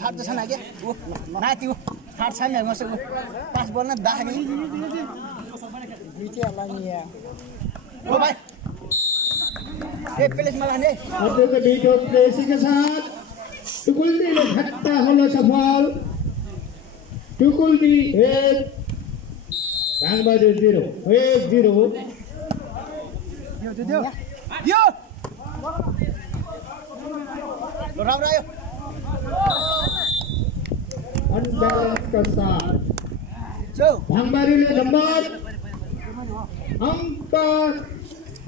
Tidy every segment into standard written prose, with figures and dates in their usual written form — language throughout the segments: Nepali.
थाट छ ना के उ नाति उ थाट छ नि मसे पास बोल्न दाखनी बीचे लानी है ओ भाई ए प्लेस में लाने अब्दुल के बीच और प्लेसी के साथ टुकुलदी ने खट्टा होलो सफल टुकुलदी 1 भांगबारी 0 1-0 दियो राम रायो अनबैलेंस का साथ जो भांगबारी ने नंबर अंक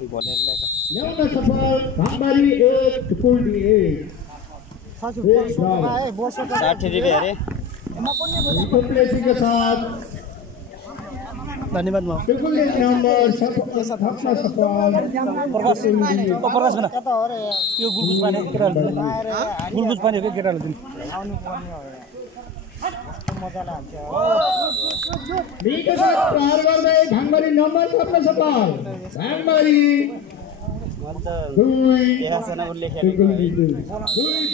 ल्याउन सफल भांगबारी 1 टुकुलदी 1 60 रुपैयाँ अरे प्लेसी के साथ धन्यवाद म टुकुलदी नंबर सफल प्रकाश बना यो गुलगुज पानी केटाले गुलगुज पानी हो केटाले दिन आउनु पर्ने हो कस्तो मजा लाग्छ बीको साथ प्रहार गर्दै भांगबारी नम्बर थप्न सफल भांगबारी 2 यहाँ लेखेको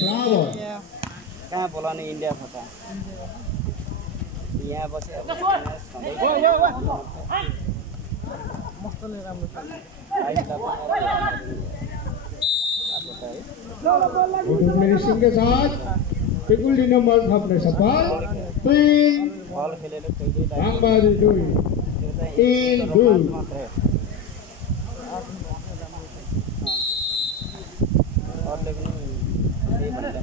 ब्राभो कहाँ बोलाउने इन्डिया फटा यहाँ बसेर मस्तले राम्रो फिनिशिंग के साथ टुकुलदी नंबर थप्न सफल 3 बल खेलेर कहिले भांगबारी 2 3-2 अरूले पनि त्यही भनेर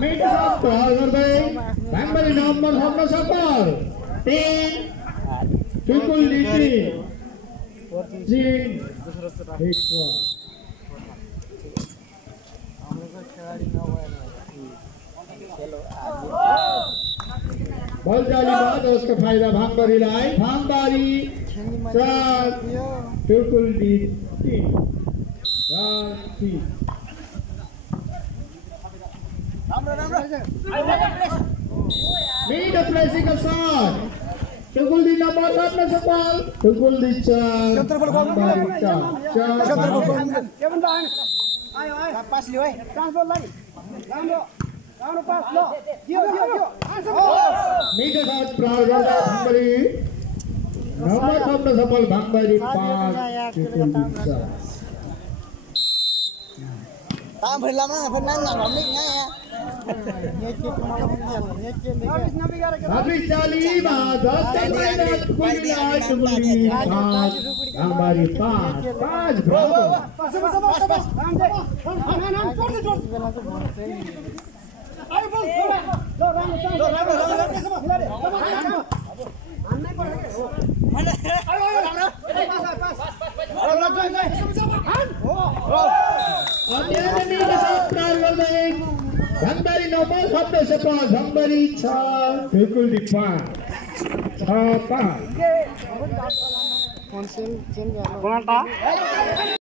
मीको साथ प्रहार गर्दै भांगबारी नम्बर थप्न सफल 3 टुकुलदी 3 बल जालीबाट उसको फाइदा भांगबारीलाई भांगबारी 4 टुकुलदी 3 मीट प्लेसिंग के साथ टुकुलदी नंबर थप्न सफल टुकुलदी 4 भांगबारी 4 पास लियो है ट्रान्सफर लागि राम्रो राम्रो पास ल दियो मीको साथ प्रहार गर्दा भांगबारी नम्बर थप्न सफल भांगबारी 5 टुकुलदी 4 ताम फिर लामा फिर नाम हमले यहाँ अभी चाली बात टुकुलदी 5 ब्रावो भांगबारी नंबर थप्न सफल भांगबारी 6 टुकुलदी 5 6-5